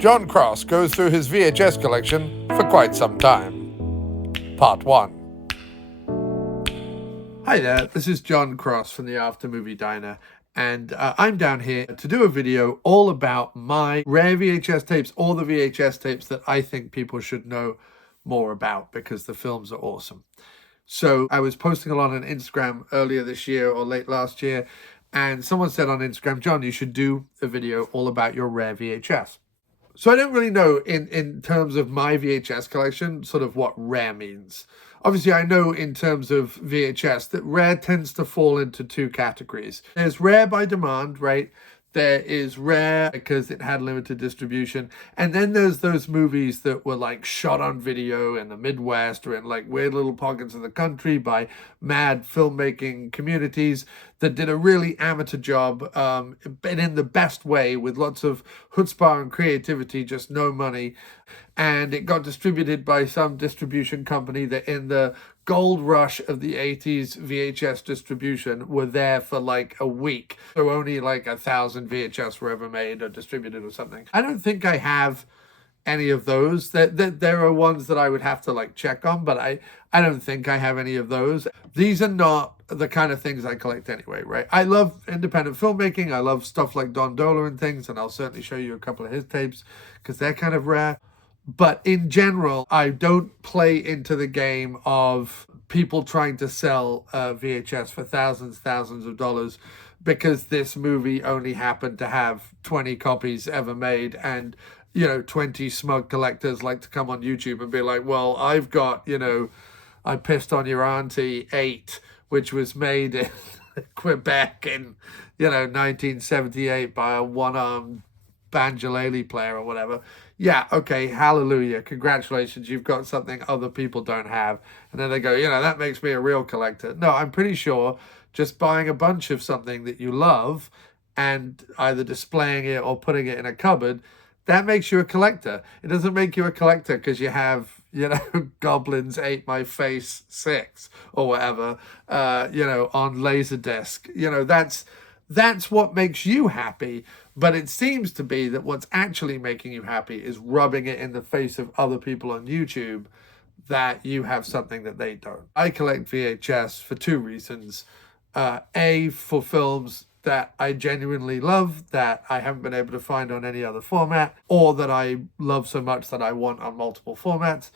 John Cross goes through his VHS collection for quite some time. Part 1. Hi there, this is John Cross from the After Movie Diner, and I'm down here to do a video all about my rare VHS tapes, all the VHS tapes that I think people should know more about because the films are awesome. So I was posting a lot on Instagram earlier this year or late last year, and someone said on Instagram, John, you should do a video all about your rare VHS. So I don't really know in terms of my VHS collection, sort of what rare means. Obviously, I know in terms of VHS that rare tends to fall into two categories. There's rare by demand, right? There is rare because it had limited distribution. And then there's those movies that were like shot on video in the Midwest or in like weird little pockets of the country by mad filmmaking communities that did a really amateur job, but in the best way with lots of chutzpah and creativity, just no money. And it got distributed by some distribution company that in the gold rush of the 80s VHS distribution were there for like a week. So only like 1,000 VHS were ever made or distributed or something. I don't think I have any of those. There are ones that I would have to like check on, but I don't think I have any of those. These are not the kind of things I collect anyway, right? I love independent filmmaking. I love stuff like Don Dola and things, and I'll certainly show you a couple of his tapes because they're kind of rare. But in general, I don't play into the game of people trying to sell VHS for thousands of dollars because this movie only happened to have 20 copies ever made, and 20 smug collectors like to come on YouTube and be like, well, I've got, I Pissed on Your Auntie 8, which was made in Quebec in 1978 by a one-armed banjolele player or whatever. Yeah, okay, hallelujah, congratulations, you've got something other people don't have. And then they go, that makes me a real collector. No, I'm pretty sure just buying a bunch of something that you love and either displaying it or putting it in a cupboard, that makes you a collector. It doesn't make you a collector because you have, Goblins Ate My Face 6 or whatever, on Laserdisc. That's what makes you happy. But it seems to be that what's actually making you happy is rubbing it in the face of other people on YouTube that you have something that they don't. I collect VHS for two reasons. A, for films that I genuinely love that I haven't been able to find on any other format, or that I love so much that I want on multiple formats.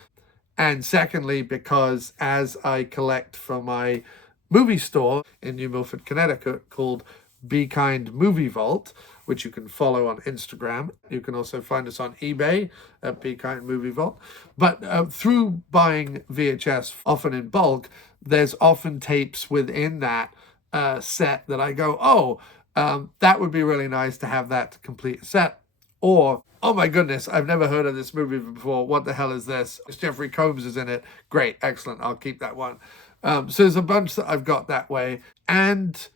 And secondly, because as I collect from my movie store in New Milford, Connecticut called Be Kind Movie Vault, which you can follow on Instagram. You can also find us on eBay at Be Kind Movie Vault. But through buying VHS, often in bulk, there's often tapes within that set that I go, that would be really nice to have that to complete a set. Or, oh my goodness, I've never heard of this movie before. What the hell is this? Jeffrey Combs is in it. Great, excellent. I'll keep that one. So there's a bunch that I've got that way. And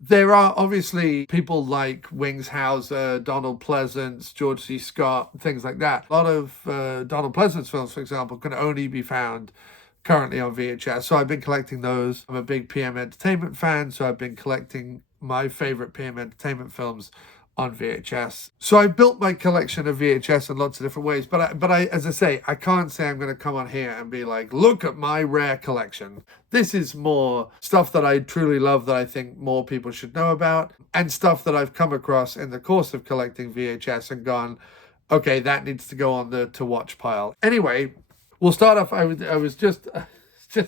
there are obviously people like Wings Hauser, Donald Pleasence, George C. Scott, things like that. A lot of Donald Pleasence films, for example, can only be found currently on VHS. So I've been collecting those. I'm a big PM Entertainment fan, so I've been collecting my favorite PM Entertainment films on VHS. So I built my collection of VHS in lots of different ways, but I, as I say, I can't say I'm going to come on here and be like, look at my rare collection. This is more stuff that I truly love that I think more people should know about, and stuff that I've come across in the course of collecting VHS and gone, okay, that needs to go on the to watch pile. Anyway, we'll start off. I was just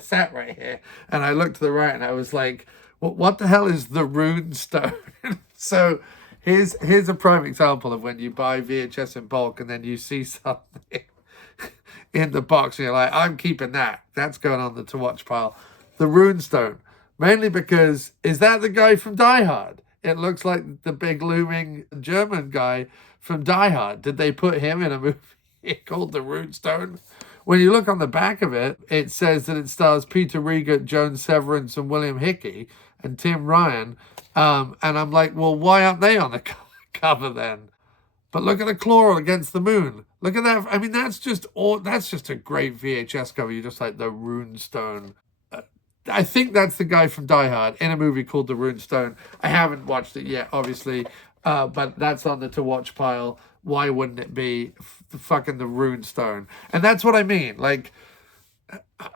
sat right here and I looked to the right and I was like, what the hell is the Rune Stone? So Here's a prime example of when you buy VHS in bulk and then you see something in the box and you're like, I'm keeping that. That's going on the to watch pile. The Rune Stone. Mainly because, is that the guy from Die Hard? It looks like the big looming German guy from Die Hard. Did they put him in a movie called The Rune Stone? When you look on the back of it, it says that it stars Peter Riegert, Joan Severance, and William Hickey, and Tim Ryan. And I'm like, well, why aren't they on the cover then? But look at the claw against the moon. Look at that. I mean, that's just a great VHS cover. You just like the Rune Stone. I think that's the guy from Die Hard in a movie called The Rune Stone. I haven't watched it yet, obviously. but that's on the to watch pile. Why wouldn't it be fucking the Rune Stone? And that's what I mean. Like,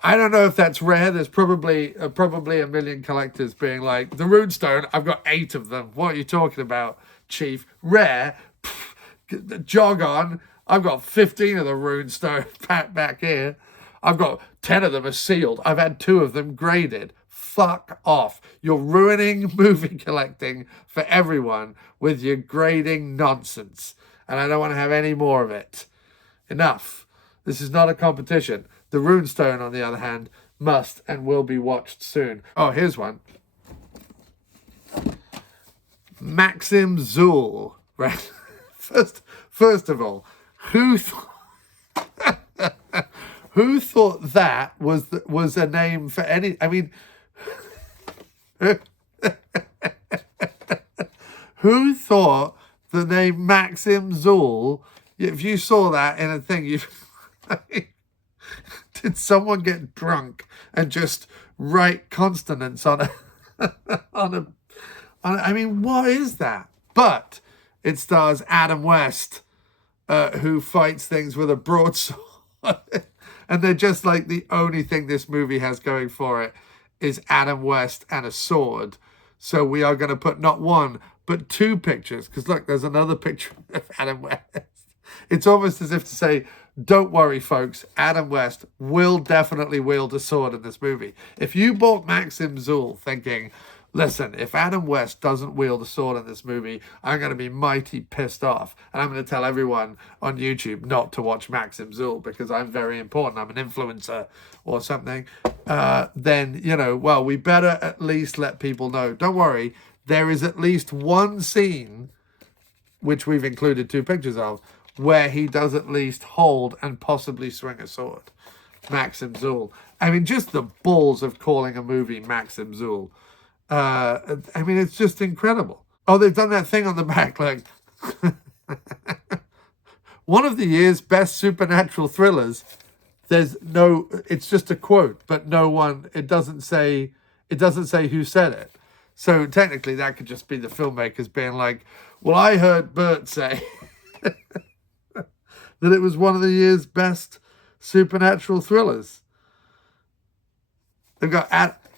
I don't know if that's rare. There's probably a million collectors being like, the Rune Stone, I've got 8 of them. What are you talking about, Chief? Rare? Pff, jog on. I've got 15 of the Rune Stone back here. I've got 10 of them are sealed. I've had 2 of them graded. Fuck off. You're ruining movie collecting for everyone with your grading nonsense. And I don't want to have any more of it. Enough. This is not a competition. The Rune Stone, on the other hand, must and will be watched soon. Oh, here's one. Maxim Zool. Right. First of all, who thought that was a name for any? I mean, who thought the name Maxim Zool? If you saw that in a thing, you did someone get drunk and just write consonants on a I mean, what is that? But it stars Adam West, who fights things with a broadsword. And they're just like, the only thing this movie has going for it is Adam West and a sword. So we are going to put not 1, but 2 pictures. Because look, there's another picture of Adam West. It's almost as if to say, don't worry, folks, Adam West will definitely wield a sword in this movie. If you bought Maxim Zool thinking, listen, if Adam West doesn't wield a sword in this movie, I'm going to be mighty pissed off. And I'm going to tell everyone on YouTube not to watch Maxim Zool because I'm very important. I'm an influencer or something. Then, you know, well, we better at least let people know. Don't worry, there is at least one scene, which we've included 2 pictures of, where he does at least hold and possibly swing a sword. Maxim Zool. I mean, just the balls of calling a movie Maxim Zool. I mean, it's just incredible. Oh, they've done that thing on the back, like, one of the year's best supernatural thrillers. There's no, it's just a quote, but no one, it doesn't say who said it. So technically that could just be the filmmakers being like, well, I heard Bert say that it was one of the year's best supernatural thrillers. They've got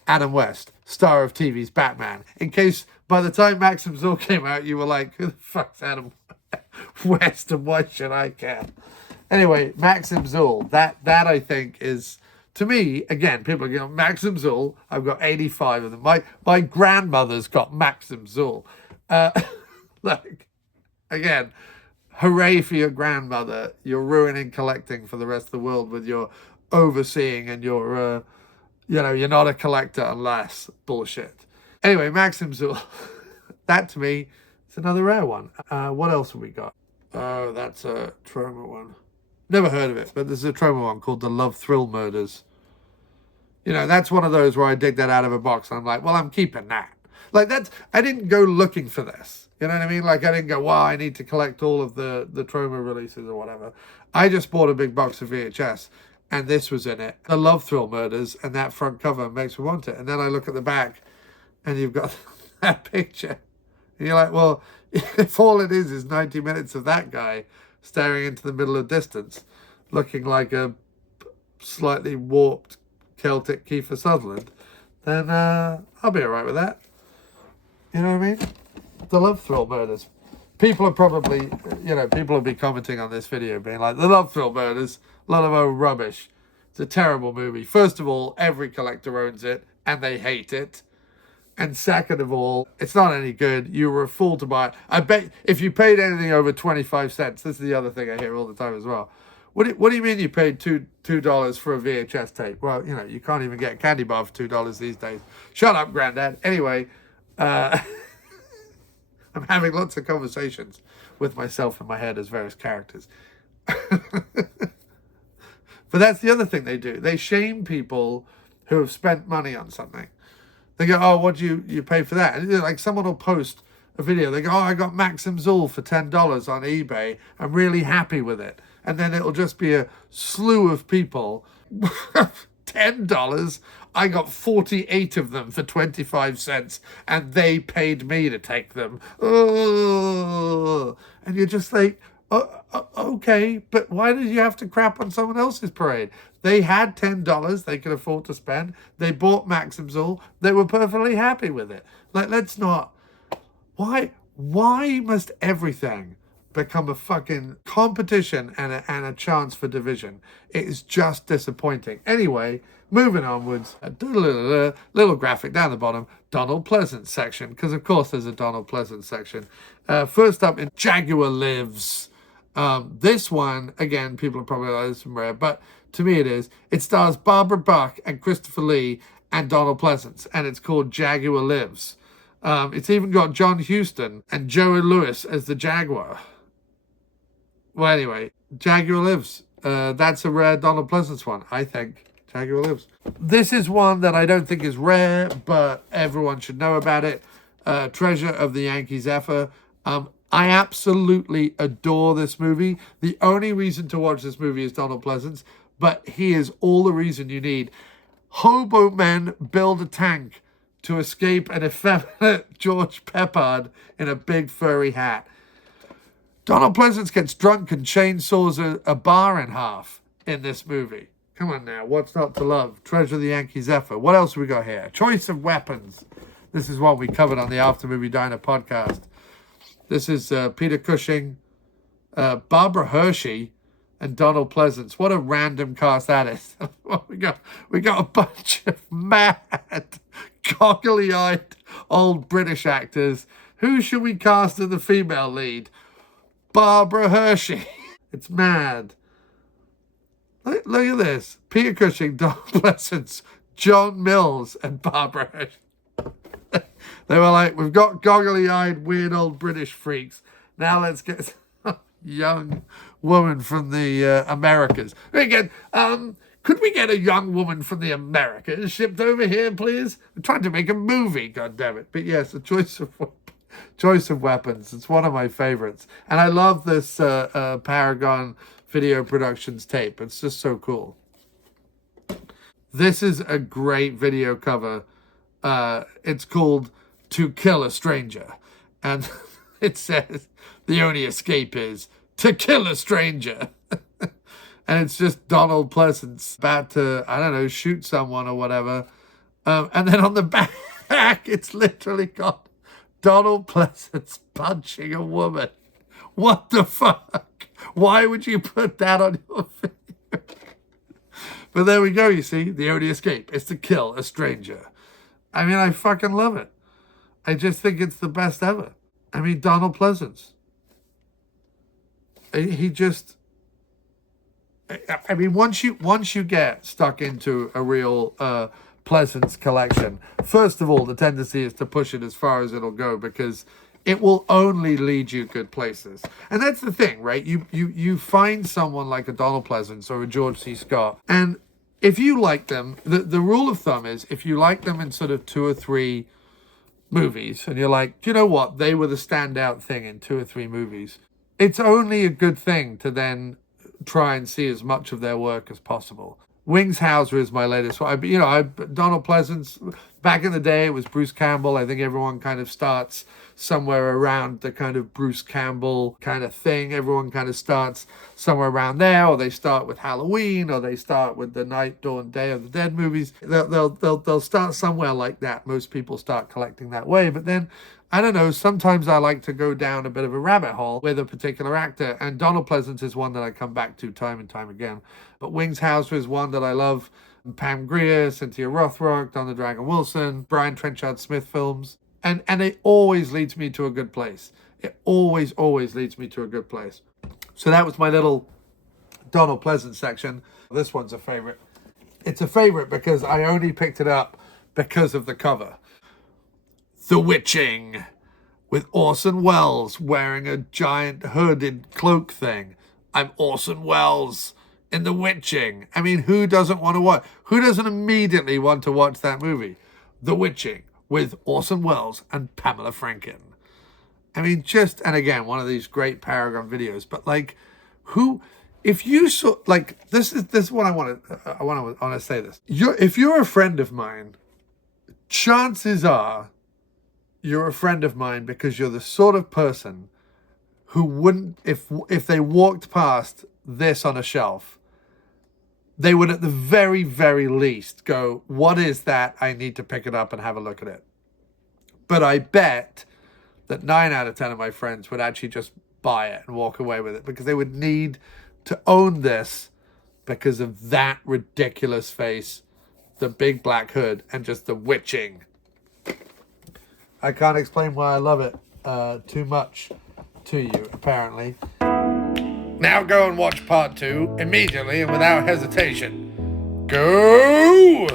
Adam West, star of TV's Batman. In case by the time Maxim Zool came out, you were like, who the fuck's Adam West and why should I care? Anyway, Maxim Zool, that I think is, to me, again, people are going, Maxim Zool, I've got 85 of them. My grandmother's got Maxim Zool. Like, again, hooray for your grandmother. You're ruining collecting for the rest of the world with your overseeing and your, you know, you're not a collector unless bullshit. Anyway, Maxim Zool, that to me, it's another rare one. What else have we got? Oh, that's a Troma one. Never heard of it, but there's a Troma one called The Love Thrill Murders. You know, that's one of those where I dig that out of a box and I'm like, well, I'm keeping that. Like, that's, I didn't go looking for this. You know what I mean? Like, I didn't go, wow, I need to collect all of the Troma releases or whatever. I just bought a big box of VHS and this was in it. The Love Thrill Murders, and that front cover makes me want it. And then I look at the back and you've got that picture. And you're like, well, if all it is 90 minutes of that guy staring into the middle of distance, looking like a slightly warped Celtic Kiefer Sutherland, then I'll be all right with that. You know what I mean? The Love Thrill Murders. People are probably, you know, people will be commenting on this video being like, The Love Thrill Murders, a lot of old rubbish. It's a terrible movie. First of all, every collector owns it and they hate it. And second of all, it's not any good. You were a fool to buy it. I bet if you paid anything over 25 cents, this is the other thing I hear all the time as well. What do you mean you paid $2 for a VHS tape? Well, you know, you can't even get a candy bar for $2 these days. Shut up, Granddad. Anyway, I'm having lots of conversations with myself in my head as various characters. But that's the other thing they do. They shame people who have spent money on something. They go, oh, what do you pay for that? And like someone will post a video. They go, oh, I got Maxim Zool for $10 on eBay. I'm really happy with it. And then it'll just be a slew of people $10. I got 48 of them for 25 cents, and they paid me to take them. Oh, and you're just like, okay, but why did you have to crap on someone else's parade? They had $10 they could afford to spend. They bought Maximzul. They were perfectly happy with it. Like, let's not. Why must everything become a fucking competition and a chance for division? It is just disappointing. Anyway, moving onwards, little graphic down the bottom, Donald Pleasence section, because of course there's a Donald Pleasence section. First up in Jaguar Lives. This one, again, people are probably like, this is rare, but to me it is. It stars Barbara Buck and Christopher Lee and Donald Pleasence, and it's called Jaguar Lives. It's even got John Huston and Joey Lewis as the Jaguar. Well, anyway, Jaguar Lives. That's a rare Donald Pleasence one, I think. Jaguar Lives. This is one that I don't think is rare, but everyone should know about it. Treasure of the Yankee Zephyr. I absolutely adore this movie. The only reason to watch this movie is Donald Pleasence, but he is all the reason you need. Hobo men build a tank to escape an effeminate George Peppard in a big furry hat. Donald Pleasence gets drunk and chainsaws a bar in half in this movie. Come on now, what's not to love? Treasure of the Yankee Zephyr. What else we got here? Choice of weapons. This is what we covered on the After Movie Diner podcast. This is Peter Cushing, Barbara Hershey, and Donald Pleasence. What a random cast that is. we got a bunch of mad, goggly-eyed old British actors. Who should we cast as the female lead? Barbara Hershey. It's mad. Look at this. Peter Cushing, Donald Pleasence, John Mills, and Barbara Hershey. They were like, we've got goggly-eyed, weird old British freaks. Now let's get some young woman from the Americas. Again, could we get a young woman from the Americas shipped over here, please? I'm trying to make a movie, goddammit. But yes, a choice of weapons. It's one of my favorites. And I love this Paragon Video Productions tape. It's just so cool. This is a great video cover. It's called To Kill a Stranger. And it says, the only escape is to kill a stranger. And it's just Donald Pleasence about to, I don't know, shoot someone or whatever. And then on the back, it's literally got Donald Pleasence punching a woman. What the fuck? Why would you put that on your video? But there we go, you see. The only escape is to kill a stranger. I mean, I fucking love it. I just think it's the best ever. I mean, Donald Pleasence. He just... I mean, once you get stuck into a real Pleasence collection, first of all, the tendency is to push it as far as it'll go because it will only lead you good places. And that's the thing, right? You find someone like a Donald Pleasence or a George C. Scott, and if you like them, the rule of thumb is if you like them in sort of 2 or 3 movies, and you're like, do you know what? They were the standout thing in 2 or 3 movies. It's only a good thing to then try and see as much of their work as possible. Wings Hauser is my latest one. Donald Pleasence, back in the day, it was Bruce Campbell. I think everyone kind of starts somewhere around the kind of Bruce Campbell kind of thing. Everyone kind of starts somewhere around there, or they start with Halloween, or they start with the Night, Dawn, Day of the Dead movies. They'll start somewhere like that. Most people start collecting that way. But then, I don't know, sometimes I like to go down a bit of a rabbit hole with a particular actor, and Donald Pleasence is one that I come back to time and time again. But Wings Hauser is one that I love. Pam Grier, Cynthia Rothrock, Donna Dragon Wilson, Brian Trenchard Smith films. And it always leads me to a good place. It always leads me to a good place. So that was my little Donald Pleasence section. This one's a favorite. It's a favorite because I only picked it up because of the cover. The Witching, with Orson Welles wearing a giant hooded cloak thing. I'm Orson Welles in The Witching. I mean, who doesn't want to watch? Who doesn't immediately want to watch that movie? The Witching, with Orson Welles and Pamela Franken. I mean, and again, one of these great Paragon videos, but like, who, if you saw, like, this is what I want to say this. If you're a friend of mine, chances are you're a friend of mine because you're the sort of person who wouldn't, if they walked past this on a shelf, they would at the very, very least go, what is that? I need to pick it up and have a look at it. But I bet that 9 out of 10 of my friends would actually just buy it and walk away with it because they would need to own this because of that ridiculous face, the big black hood, and just the witching. I can't explain why I love it too much to you, apparently. Now go and watch part 2 immediately and without hesitation. Go!